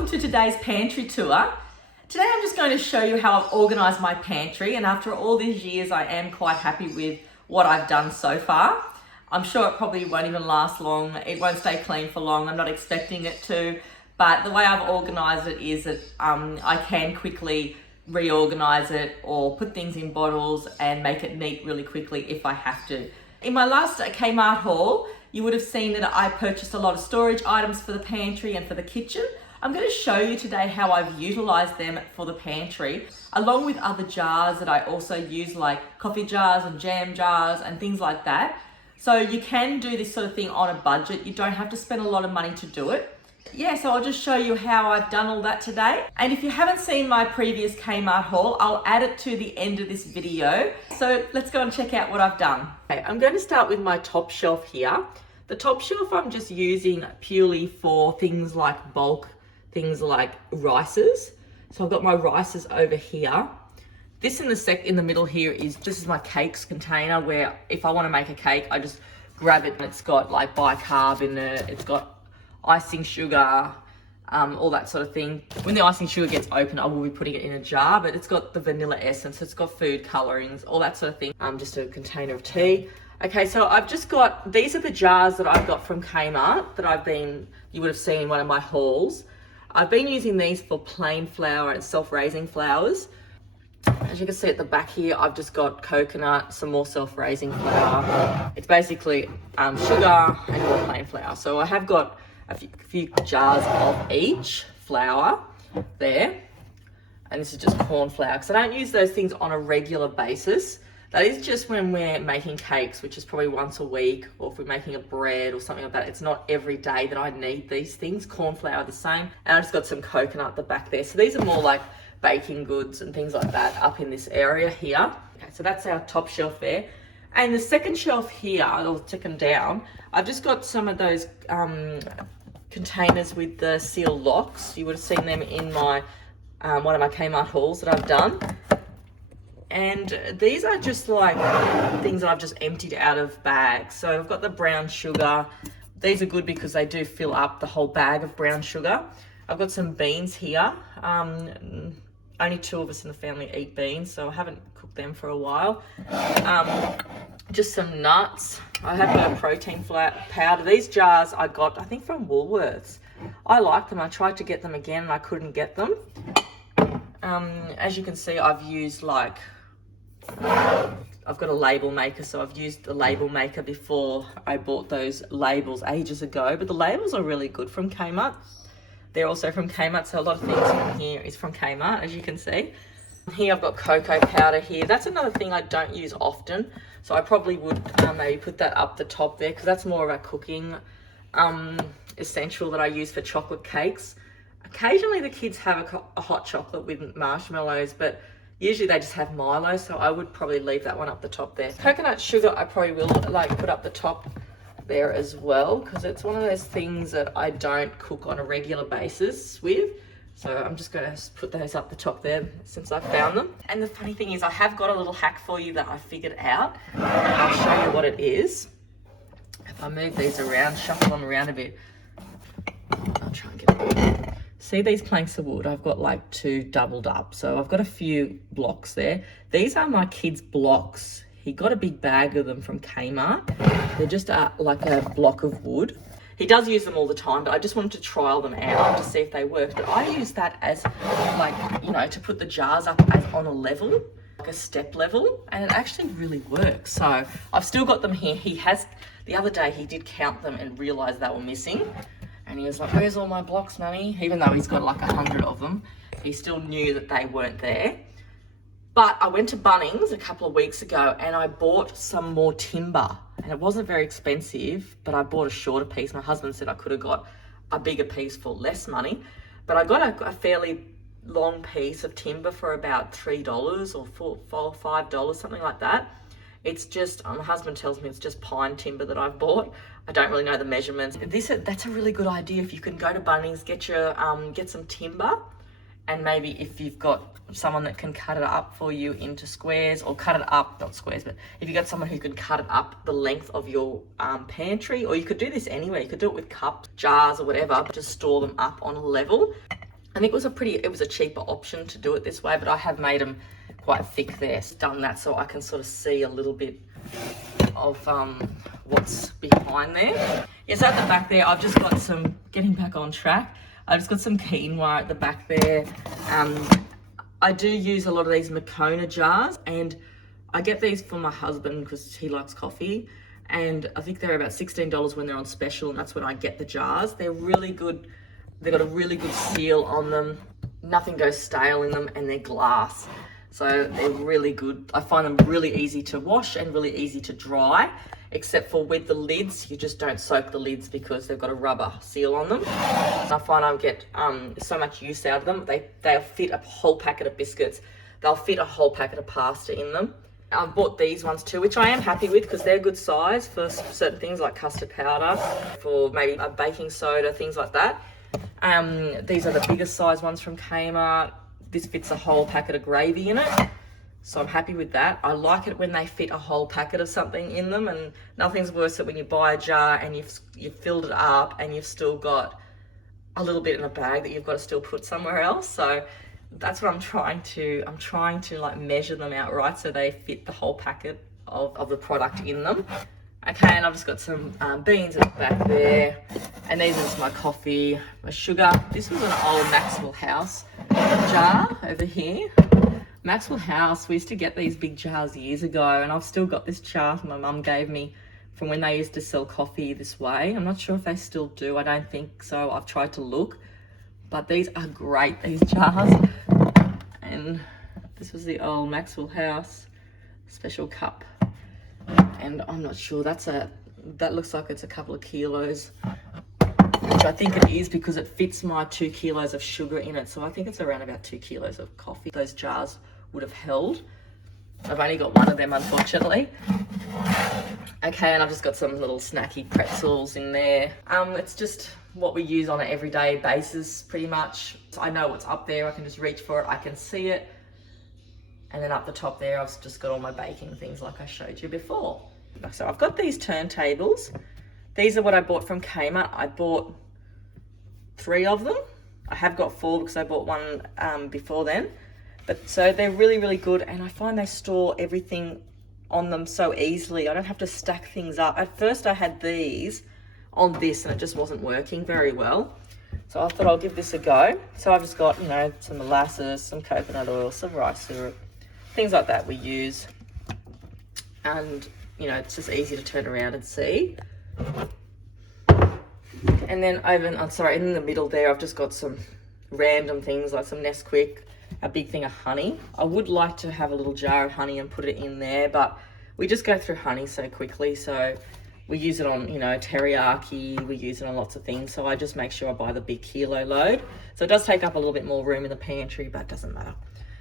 welcome to today's pantry tour. Today I'm just going to show you how I've organised my pantry, and after all these years I am quite happy with what I've done so far. I'm sure it probably won't even last long, it won't stay clean for long, I'm not expecting it to, but the way I've organised it is that I can quickly reorganise it or put things in bottles and make it neat really quickly if I have to. In my last Kmart haul, you would have seen that I purchased a lot of storage items for the pantry and for the kitchen. I'm going to show you today how I've utilised them for the pantry, along with other jars that I also use, like coffee jars and jam jars and things like that. So you can do this sort of thing on a budget. You don't have to spend a lot of money to do it. Yeah, so I'll just show you how I've done all that today. And if you haven't seen my previous Kmart haul, I'll add it to the end of this video. So let's go and check out what I've done. Okay, I'm going to start with my top shelf here. The top shelf I'm just using purely for things like bulk, things like rices. So I've got my rices over here. This in the middle here this is my cakes container, where if I want to make a cake, I just grab it and it's got like bicarb in it. It's got icing sugar, all that sort of thing. When the icing sugar gets open, I will be putting it in a jar, but it's got the vanilla essence, it's got food colorings, all that sort of thing. Just a container of tea. Okay, so I've just got, these are the jars that I've got from Kmart that you would have seen in one of my hauls. I've been using these for plain flour and self-raising flours. As you can see at the back here, I've just got coconut, some more self-raising flour. It's basically sugar and more plain flour. So I have got a few jars of each flour there. And this is just corn flour, because I don't use those things on a regular basis. That is just when we're making cakes, which is probably once a week, or if we're making a bread or something like that. It's not every day that I need these things. Corn flour the same. And I just got some coconut at the back there. So these are more like baking goods and things like that up in this area here. Okay, so that's our top shelf there. And the second shelf here, I'll take them down. I've just got some of those containers with the seal locks. You would have seen them in my one of my Kmart hauls that I've done. And these are just like things that I've just emptied out of bags. So I've got the brown sugar. These are good because they do fill up the whole bag of brown sugar. I've got some beans here. Only 2 of us in the family eat beans, so I haven't cooked them for a while. Just some nuts. I have got a protein powder. These jars I got, I think, from Woolworths. I like them. I tried to get them again and I couldn't get them. As you can see, I've used I've got a label maker, so I've used the label maker before I bought those labels ages ago. But the labels are really good from Kmart. They're also from Kmart, so a lot of things in here is from Kmart, as you can see. Here I've got cocoa powder here. That's another thing I don't use often, so I probably would maybe put that up the top there, because that's more of a cooking essential that I use for chocolate cakes. Occasionally the kids have a hot chocolate with marshmallows, but usually they just have Milo, so I would probably leave that one up the top there. Coconut sugar I probably will put up the top there as well, because it's one of those things that I don't cook on a regular basis with. So I'm just going to put those up the top there since I found them. And the funny thing is, I have got a little hack for you that I figured out. I'll show you what it is. If I move these around, shuffle them around a bit, I'll try and get it. See these planks of wood? I've got like 2 doubled up. So I've got a few blocks there. These are my kid's blocks. He got a big bag of them from Kmart. They're just like a block of wood. He does use them all the time, but I just wanted to trial them out to see if they work. But I use that as to put the jars up as on a level, like a step level, and it actually really works. So I've still got them here. The other day he did count them and realised they were missing. And he was like, "Where's all my blocks, Mummy?" Even though he's got like 100 of them, he still knew that they weren't there. But I went to Bunnings a couple of weeks ago and I bought some more timber, and it wasn't very expensive, but I bought a shorter piece. My husband said I could have got a bigger piece for less money, but I got a fairly long piece of timber for about $3 or $4, $5, something like that. It's just, my husband tells me it's just pine timber that I've bought. I don't really know the measurements. That's a really good idea. If you can go to Bunnings, get some timber, and maybe if you've got someone that can cut it up for you into squares, or cut it up, not squares, but if you've got someone who can cut it up the length of your pantry, or you could do this anywhere. You could do it with cups, jars, or whatever, but just store them up on a level. I think it was a cheaper option to do it this way, but I have made them quite thick there. Done that so I can sort of see a little bit of what's behind there. Yes, at the back there, I've just got some, getting back on track, I've just got some quinoa at the back there. I do use a lot of these Makona jars, and I get these for my husband because he likes coffee, and I think they're about $16 when they're on special, and that's when I get the jars. They're really good. They've got a really good seal on them. Nothing goes stale in them, and they're glass. So they're really good. I find them really easy to wash and really easy to dry, except for with the lids, you just don't soak the lids because they've got a rubber seal on them. And I find I get so much use out of them. They'll fit a whole packet of biscuits. They'll fit a whole packet of pasta in them. I've bought these ones too, which I am happy with because they're good size for certain things like custard powder, for maybe a baking soda, things like that. These are the biggest size ones from Kmart. This fits a whole packet of gravy in it, so I'm happy with that. I like it when they fit a whole packet of something in them, and nothing's worse than when you buy a jar and you've filled it up and you've still got a little bit in a bag that you've got to still put somewhere else. So that's what I'm trying to like measure them out right so they fit the whole packet of the product in them. Okay, and I've just got some beans at the back there, and these are just my coffee, my sugar. This was an old Maxwell House jar over here. Maxwell House, we used to get these big jars years ago, and I've still got this jar my mum gave me from when they used to sell coffee this way. I'm not sure if they still do. I don't think so. I've tried to look, but these are great, these jars. And this was the old Maxwell House special cup. And I'm not sure, that looks like it's a couple of kilos, which I think it is because it fits my 2 kilos of sugar in it. So I think it's around about 2 kilos of coffee those jars would have held. I've only got one of them, unfortunately. Okay, and I've just got some little snacky pretzels in there. It's just what we use on an everyday basis, pretty much. So I know what's up there, I can just reach for it, I can see it. And then up the top there, I've just got all my baking things like I showed you before. So I've got these turntables. These are what I bought from Kmart. I bought 3 of them. I have got 4 because I bought one before then. But so they're really, really good. And I find they store everything on them so easily. I don't have to stack things up. At first I had these on this and it just wasn't working very well. So I thought I'll give this a go. So I've just got, some molasses, some coconut oil, some rice syrup, things like that we use. And, it's just easy to turn around and see. And then in the middle there, I've just got some random things like some Nesquik, a big thing of honey. I would like to have a little jar of honey and put it in there, but we just go through honey so quickly. So we use it on, teriyaki, we use it on lots of things. So I just make sure I buy the big kilo load. So it does take up a little bit more room in the pantry, but it doesn't matter.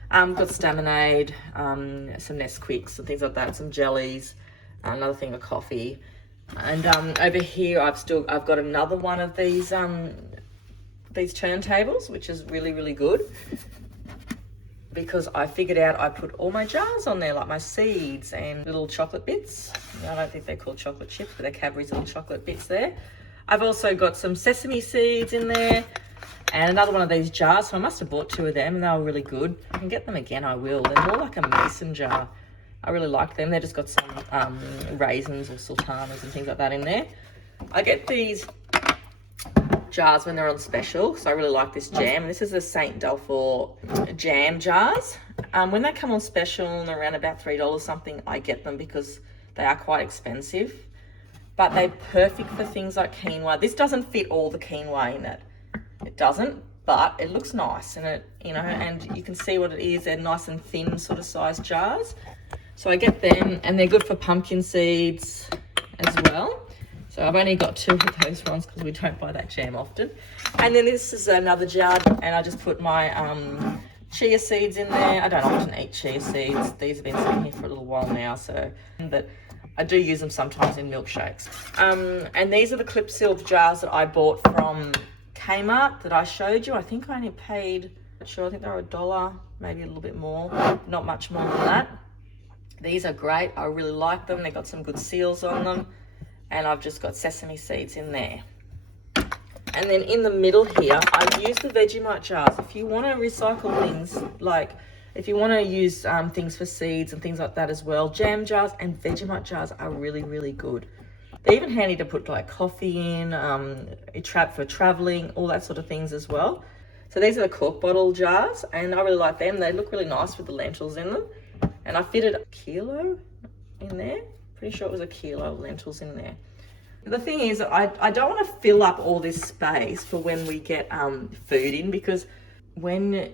Got Staminade, some Nesquiks and things like that, some jellies, another thing of coffee. And over here, I've got another one of these turntables, which is really, really good. Because I figured out I put all my jars on there, like my seeds and little chocolate bits. I don't think they're called chocolate chips, but they're Cadbury's little chocolate bits there. I've also got some sesame seeds in there and another one of these jars. So I must have bought 2 of them and they were really good. I can get them again, I will. They're more like a mason jar. I really like them. They've just got some raisins or sultanas and things like that in there. I get these jars when they're on special, so I really like this jam. And this is the St. Dalfour jam jars. When they come on special and they're around about $3 something, I get them because they are quite expensive. But they're perfect for things like quinoa. This doesn't fit all the quinoa in it. It doesn't, but it looks nice, and and you can see what it is. They're nice and thin sort of sized jars. So I get them, and they're good for pumpkin seeds as well. So I've only got 2 of those ones because we don't buy that jam often. And then this is another jar, and I just put my chia seeds in there. I don't often eat chia seeds. These have been sitting here for a little while now, but I do use them sometimes in milkshakes. And these are the clip sealed jars that I bought from Kmart that I showed you. I think I only paid, I think they were $1, maybe a little bit more, not much more than that. These are great. I really like them. They've got some good seals on them. And I've just got sesame seeds in there. And then in the middle here, I've used the Vegemite jars. If you want to recycle things, like if you want to use things for seeds and things like that as well, jam jars and Vegemite jars are really, really good. They're even handy to put like coffee in, a trap for traveling, all that sort of things as well. So these are the cork bottle jars, and I really like them. They look really nice with the lentils in them. And I fitted a kilo in there. Pretty sure it was a kilo of lentils in there. The thing is, I don't want to fill up all this space for when we get food in, because when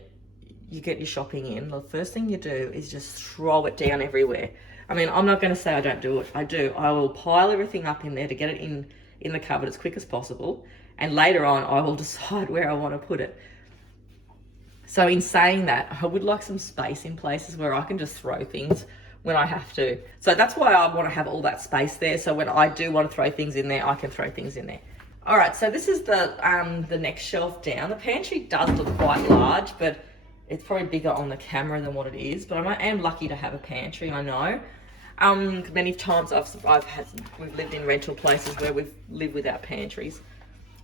you get your shopping in, the first thing you do is just throw it down everywhere. I mean, I'm not going to say I don't do it. I do. I will pile everything up in there to get it in the cupboard as quick as possible. And later on, I will decide where I want to put it. So in saying that, I would like some space in places where I can just throw things when I have to. So that's why I want to have all that space there. So when I do want to throw things in there, I can throw things in there. All right, so this is the next shelf down. The pantry does look quite large, but it's probably bigger on the camera than what it is. But I am lucky to have a pantry, I know. Many times we've lived in rental places where we've lived without pantries.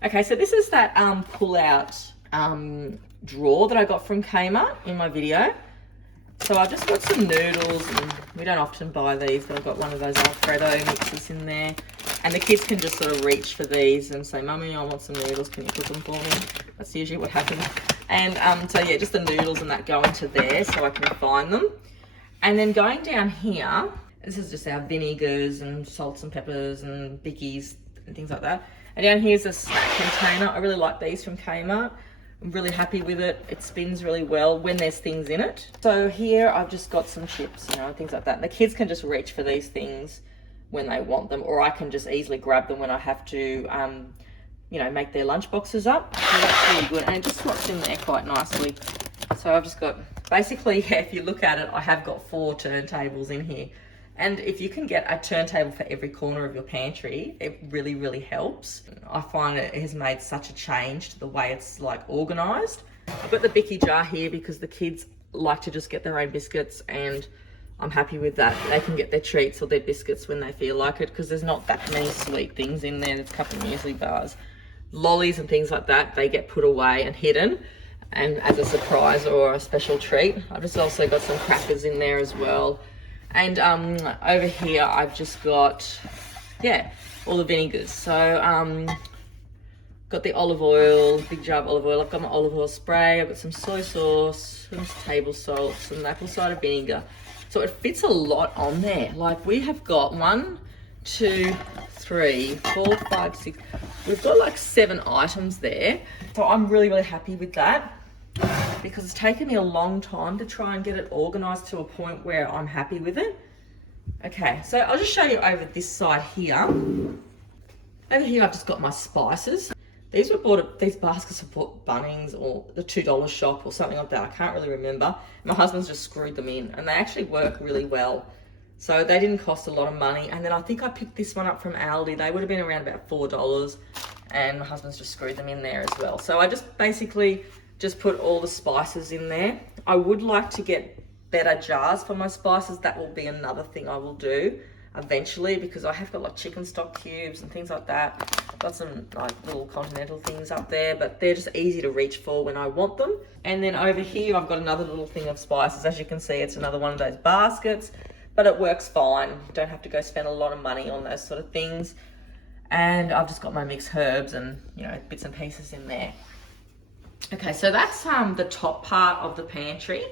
Okay, so this is that pull-out drawer that I got from Kmart in my video. So I've just got some noodles, and we don't often buy these, but I've got one of those Alfredo mixes in there. And the kids can just sort of reach for these and say, "Mummy, I want some noodles, can you cook them for me?" That's usually what happens. And so yeah, just the noodles and that go into there so I can find them. And then going down here, this is just our vinegars and salts and peppers and bickies and things like that. And down here's a snack container. I really like these from Kmart. I'm really happy with it. It spins really well when there's things in it. So here I've just got some chips, and things like that. And the kids can just reach for these things when they want them, or I can just easily grab them when I have to, make their lunch boxes up. So that's really good, and it just slots in there quite nicely. So I've just got, basically, if you look at it, I have got 4 turntables in here. And if you can get a turntable for every corner of your pantry, it really, really helps. I find it has made such a change to the way it's like organised. I've got the Bicky jar here because the kids like to just get their own biscuits, and I'm happy with that. They can get their treats or their biscuits when they feel like it, because there's not that many sweet things in there. There's a couple of muesli bars. Lollies and things like that, they get put away and hidden, and as a surprise or a special treat. I've just also got some crackers in there as well. And over here, I've just got, all the vinegars. So, got the olive oil, big jar of olive oil. I've got my olive oil spray. I've got some soy sauce, some table salt, some apple cider vinegar. So it fits a lot on there. Like we have got 1, 2, 3, 4, 5, 6. We've got like 7 items there. So I'm really, really happy with that, because it's taken me a long time to try and get it organised to a point where I'm happy with it. Okay, so I'll just show you over this side here. Over here, I've just got my spices. These baskets were bought at Bunnings or the $2 shop or something like that. I can't really remember. My husband's just screwed them in, and they actually work really well. So they didn't cost a lot of money. And then I think I picked this one up from Aldi. They would have been around about $4, and my husband's just screwed them in there as well. So I just basically just put all the spices in there. I would like to get better jars for my spices. That will be another thing I will do eventually, because I have got like chicken stock cubes and things like that. I've got some like little continental things up there, but they're just easy to reach for when I want them. And then over here, I've got another little thing of spices. As you can see, it's another one of those baskets, but it works fine. You don't have to go spend a lot of money on those sort of things. And I've just got my mixed herbs and, bits and pieces in there. Okay, so that's the top part of the pantry.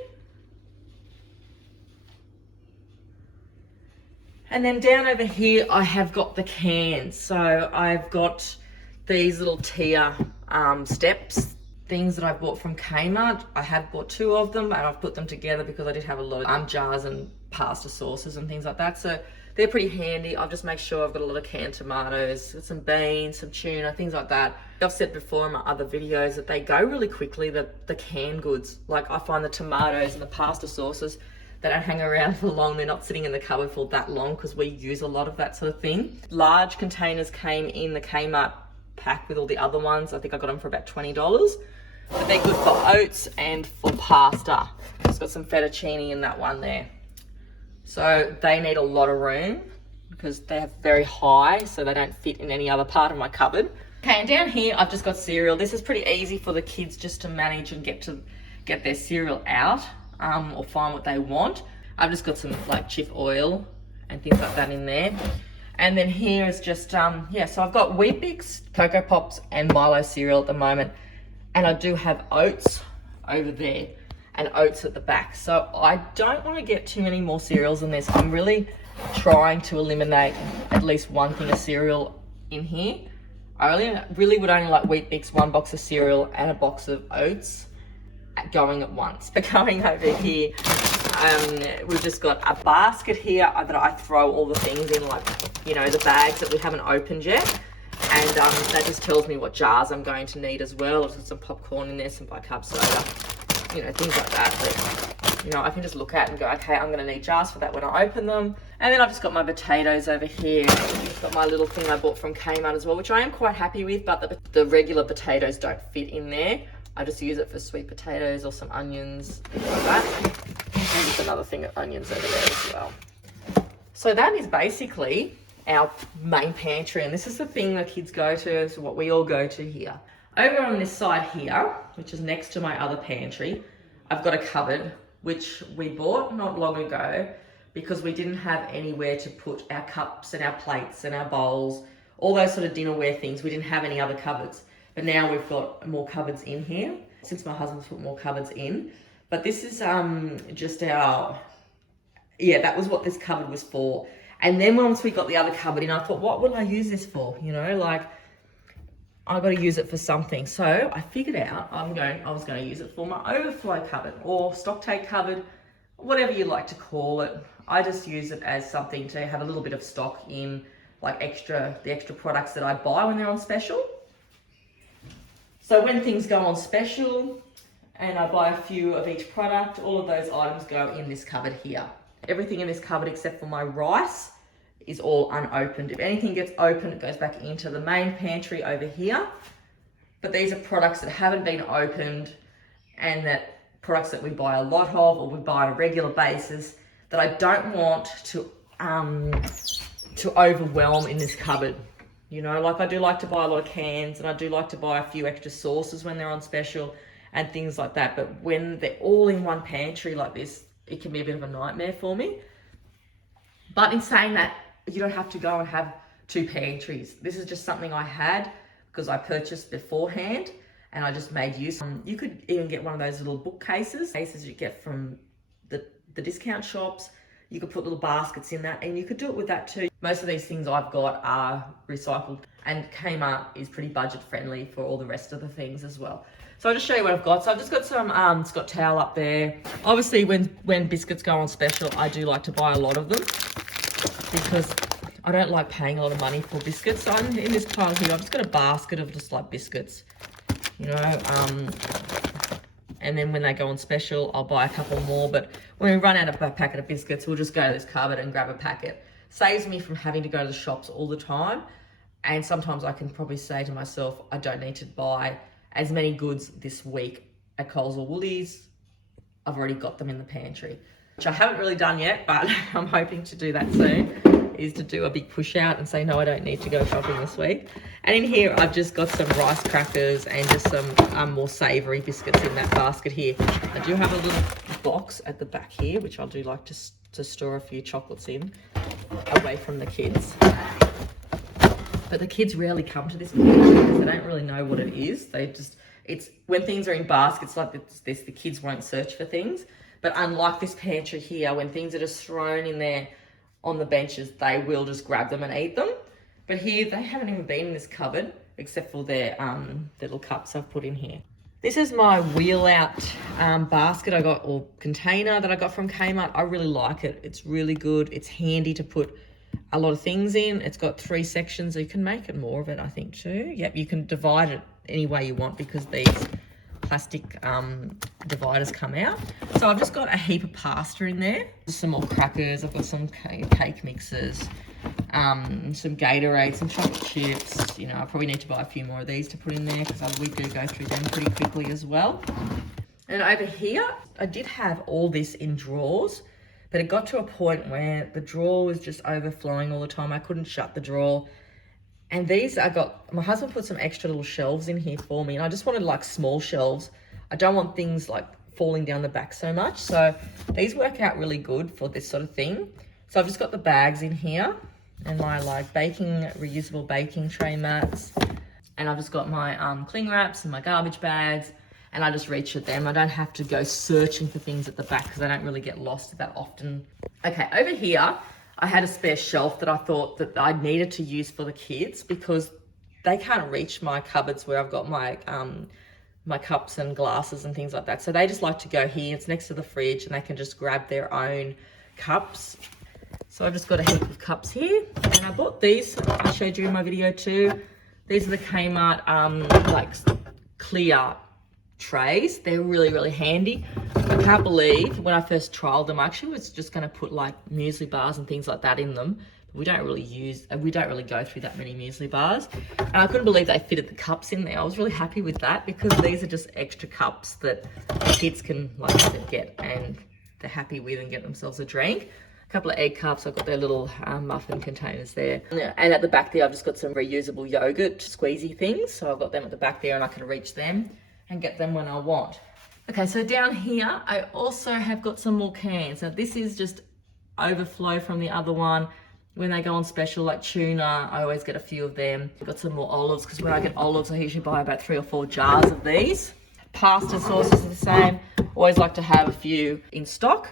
And then down over here, I have got the cans. So I've got these little tier steps, things that I bought from Kmart. I have bought 2 of them, and I've put them together because I did have a lot of jars and pasta sauces and things like that. So they're pretty handy. I'll just make sure I've got a lot of canned tomatoes, some beans, some tuna, things like that. I've said before in my other videos that they go really quickly, the canned goods. Like I find the tomatoes and the pasta sauces, they don't hang around for long. They're not sitting in the cupboard for that long because we use a lot of that sort of thing. Large containers came in the Kmart pack with all the other ones. I think I got them for about $20. But they're good for oats and for pasta. It's got some fettuccine in that one there. So they need a lot of room because they're very high, so they don't fit in any other part of my cupboard. Okay, and down here I've just got cereal. This is pretty easy for the kids just to manage and get their cereal out, or find what they want. I've just got some like Chick oil and things like that in there. And then here is just, yeah, so I've got Wheat Bix, Cocoa Pops, and Milo cereal at the moment. And I do have oats over there and oats at the back. So I don't want to get too many more cereals than this. I'm really trying to eliminate at least one thing of cereal in here. I really would only like Wheat Bix, one box of cereal and a box of oats going at once. But going over here, we've just got a basket here that I throw all the things in, like, you know, the bags that we haven't opened yet. And that just tells me what jars I'm going to need as well. There's some popcorn in there, some bicarb soda, you know, things like that. But, you know, I can just look at and go, okay, I'm going to need jars for that when I open them. And then I've just got my potatoes over here. I've got my little thing I bought from Kmart as well, which I am quite happy with, but the regular potatoes don't fit in there. I just use it for sweet potatoes or some onions, things like that. And just another thing of onions over there as well. So that is basically our main pantry, and this is the thing the kids go to, is what we all go to here. Over on this side here, which is next to my other pantry, I've got a cupboard, which we bought not long ago because we didn't have anywhere to put our cups and our plates and our bowls, all those sort of dinnerware things. We didn't have any other cupboards, but now we've got more cupboards in here since my husband's put more cupboards in. But this is just our, yeah, that was what this cupboard was for. And then once we got the other cupboard in, I thought, what will I use this for? You know, like, I've got to use it for something. So I figured out I was going to use it for my overflow cupboard or stock take cupboard, whatever you like to call it. I just use it as something to have a little bit of stock in, like the extra products that I buy when they're on special. So when things go on special and I buy a few of each product, all of those items go in this cupboard here. Everything in this cupboard except for my rice is all unopened. If anything gets opened, it goes back into the main pantry over here. But these are products that haven't been opened and that products that we buy a lot of or we buy on a regular basis that I don't want to overwhelm in this cupboard. You know, like I do like to buy a lot of cans and I do like to buy a few extra sauces when they're on special and things like that. But when they're all in one pantry like this, it can be a bit of a nightmare for me. But in saying that, you don't have to go and have two pantries. This is just something I had because I purchased beforehand and I just made use. You could even get one of those little bookcases you get from the discount shops. You could put little baskets in that and you could do it with that too. Most of these things I've got are recycled and Kmart is pretty budget friendly for all the rest of the things as well. So I'll just show you what I've got. So I've just got some Scott towel up there. Obviously when biscuits go on special, I do like to buy a lot of them because I don't like paying a lot of money for biscuits. So in this pile here, I've just got a basket of just like biscuits, you know, and then when they go on special, I'll buy a couple more. But when we run out of a packet of biscuits, we'll just go to this cupboard and grab a packet. Saves me from having to go to the shops all the time. And sometimes I can probably say to myself, I don't need to buy as many goods this week at Coles or Woolies. I've already got them in the pantry, which I haven't really done yet, but I'm hoping to do that soon, is to do a big push out and say, no, I don't need to go shopping this week. And in here, I've just got some rice crackers and just some more savoury biscuits in that basket here. I do have a little box at the back here, which I do like to store a few chocolates in, away from the kids. But the kids rarely come to this pantry because they don't really know what it is. It's when things are in baskets like this, the kids won't search for things. But unlike this pantry here, when things are just thrown in there on the benches, they will just grab them and eat them. But here, they haven't even been in this cupboard except for their little cups I've put in here. This is my wheel out basket I got, or container that I got from Kmart. I really like it. It's really good. It's handy to put a lot of things in. It's got 3 sections. You can make it more of it, I think, too. Yep, you can divide it any way you want because these plastic dividers come out. So I've just got a heap of pasta in there. Some more crackers. I've got some cake mixes, some Gatorade, some chocolate chips. You know, I probably need to buy a few more of these to put in there because we do go through them pretty quickly as well. And over here, I did have all this in drawers, but it got to a point where the drawer was just overflowing all the time. I couldn't shut the drawer. And these my husband put some extra little shelves in here for me, and I just wanted like small shelves. I don't want things like falling down the back so much. So these work out really good for this sort of thing. So I've just got the bags in here and my like reusable baking tray mats. And I've just got my cling wraps and my garbage bags, and I just reach at them. I don't have to go searching for things at the back because I don't really get lost that often. Okay, over here, I had a spare shelf that I thought that I needed to use for the kids because they can't reach my cupboards where I've got my my cups and glasses and things like that. So they just like to go here. It's next to the fridge and they can just grab their own cups. So I've just got a heap of cups here, and I bought these. I showed you in my video too. These are the Kmart like clear trays. They're really, really handy. I can't believe when I first trialed them, I actually was just going to put like muesli bars and things like that in them. We don't really go through that many muesli bars. And I couldn't believe they fitted the cups in there. I was really happy with that because these are just extra cups that the kids can like get and they're happy with and get themselves a drink. A couple of egg cups. I've got their little muffin containers there. And at the back there, I've just got some reusable yogurt squeezy things. So I've got them at the back there and I can reach them and get them when I want. Okay, so down here, I also have got some more cans. Now this is just Overflow from the other one. When they go on special, like tuna, I always get a few of them. I've got some more olives, because when I get olives, I usually buy about 3 or 4 jars of these. Pasta sauces are the same. Always like to have a few in stock.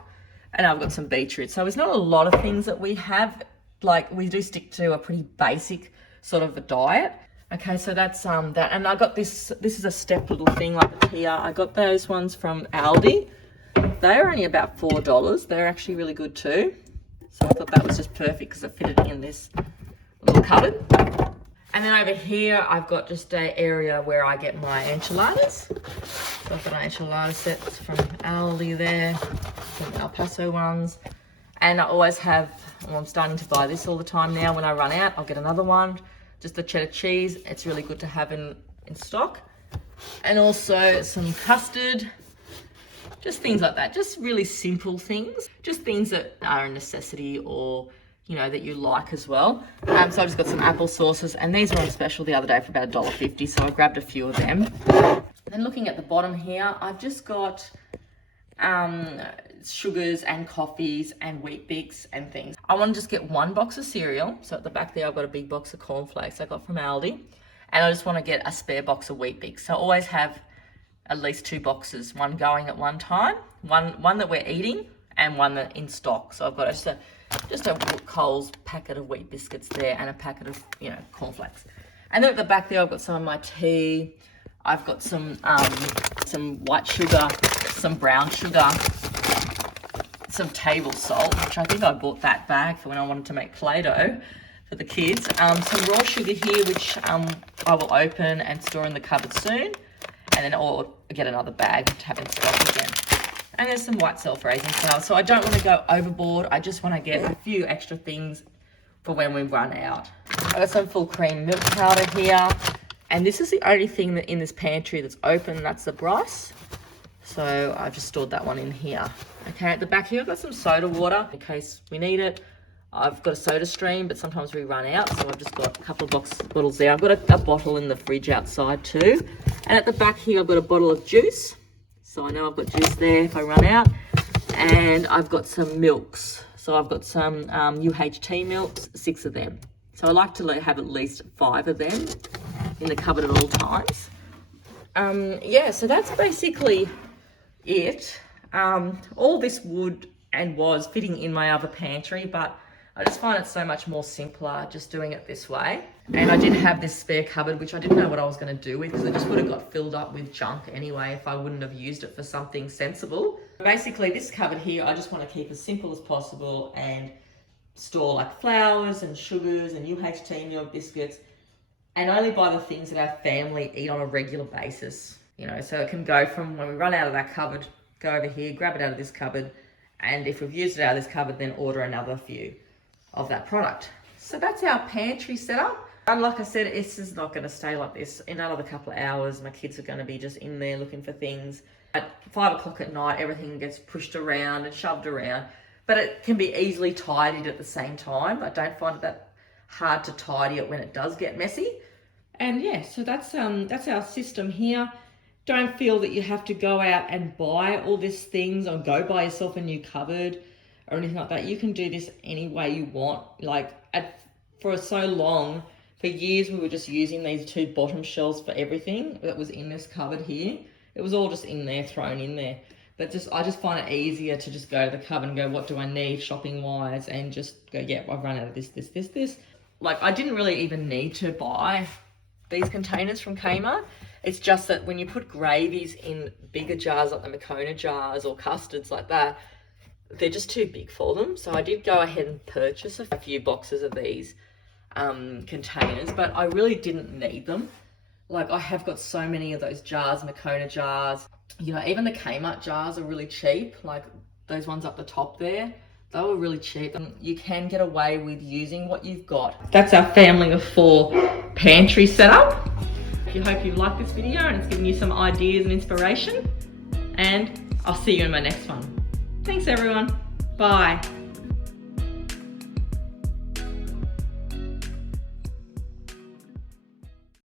And I've got some beetroot. So it's not a lot of things that we have. Like, we do stick to a pretty basic sort of a diet. Okay, so that's that. And I got this is a step little thing like the Tia. I got those ones from Aldi. They're only about $4. They're actually really good too. So I thought that was just perfect because it fitted in this little cupboard. And then over here, I've got just an area where I get my enchiladas. So I've got an enchilada set from Aldi there, some El Paso ones. And I always have, well, I'm starting to buy this all the time now. When I run out, I'll get another one. Just the cheddar cheese. It's really good to have in stock. And also some custard. Just things like that, just really simple things, just things that are a necessity or, you know, that you like as well. So I just got some apple sauces, and these were on special the other day for about $1.50, so I grabbed a few of them. Then looking at the bottom here, I've just got sugars and coffees and wheat bix and things. I want to just get 1 box of cereal. So at the back there, I've got a big box of cornflakes I got from Aldi, and I just want to get a spare box of wheat bix. So I always have at least 2 boxes, one going at one time, one that we're eating and one that in stock. So I've got just a Coles packet of wheat biscuits there and a packet of, you know, cornflakes. And then at the back there, I've got some of my tea. I've got some white sugar, some brown sugar, some table salt, which I think I bought that bag for when I wanted to make Play-Doh for the kids. Some raw sugar here, which I will open and store in the cupboard soon. And then I'll get another bag to have in stock again. And there's some white self-raising flour. So I don't want to go overboard. I just want to get a few extra things for when we run out. I've got some full cream milk powder here. And this is the only thing that in this pantry that's open. That's the Bryce. So I've just stored that one in here. Okay, at the back here, I've got some soda water in case we need it. I've got a soda stream, but sometimes we run out, so I've just got a couple of bottles there. I've got a bottle in the fridge outside too. And at the back here, I've got a bottle of juice. So I know I've got juice there if I run out. And I've got some milks. So I've got some UHT milks, 6 of them. So I like to have at least 5 of them in the cupboard at all times. Yeah, so that's basically it. All this would and was fitting in my other pantry, but I just find it so much more simpler just doing it this way. And I did have this spare cupboard, which I didn't know what I was going to do with, because it just would have got filled up with junk anyway if I wouldn't have used it for something sensible. Basically, this cupboard here, I just want to keep as simple as possible and store like flours and sugars and UHT milk biscuits, and only buy the things that our family eat on a regular basis. You know, so it can go from when we run out of that cupboard, go over here, grab it out of this cupboard, and if we've used it out of this cupboard, then order another few of that product. So that's our pantry setup. And like I said, this is not going to stay like this. In another couple of hours, my kids are going to be just in there looking for things. At 5 o'clock at night, everything gets pushed around and shoved around, but it can be easily tidied at the same time. I don't find it that hard to tidy it when it does get messy. And yeah, so that's our system here. Don't feel that you have to go out and buy all these things or go buy yourself a new cupboard or anything like that. You can do this any way you want. Like for so long, for years, we were just using these 2 bottom shelves for everything that was in this cupboard here. It was all just in there, thrown in there. But I just find it easier to just go to the cupboard and go, what do I need shopping wise? And just go, yeah, I've run out of this. Like, I didn't really even need to buy these containers from Kmart. It's just that when you put gravies in bigger jars like the Makona jars or custards like that, they're just too big for them. So I did go ahead and purchase a few boxes of these containers, but I really didn't need them. Like, I have got so many of those jars, Makona jars. You know, even the Kmart jars are really cheap. Like those ones up the top there, they were really cheap. You can get away with using what you've got. That's our family of 4 pantry setup. I hope you liked this video and it's given you some ideas and inspiration. And I'll see you in my next one. Thanks everyone. Bye.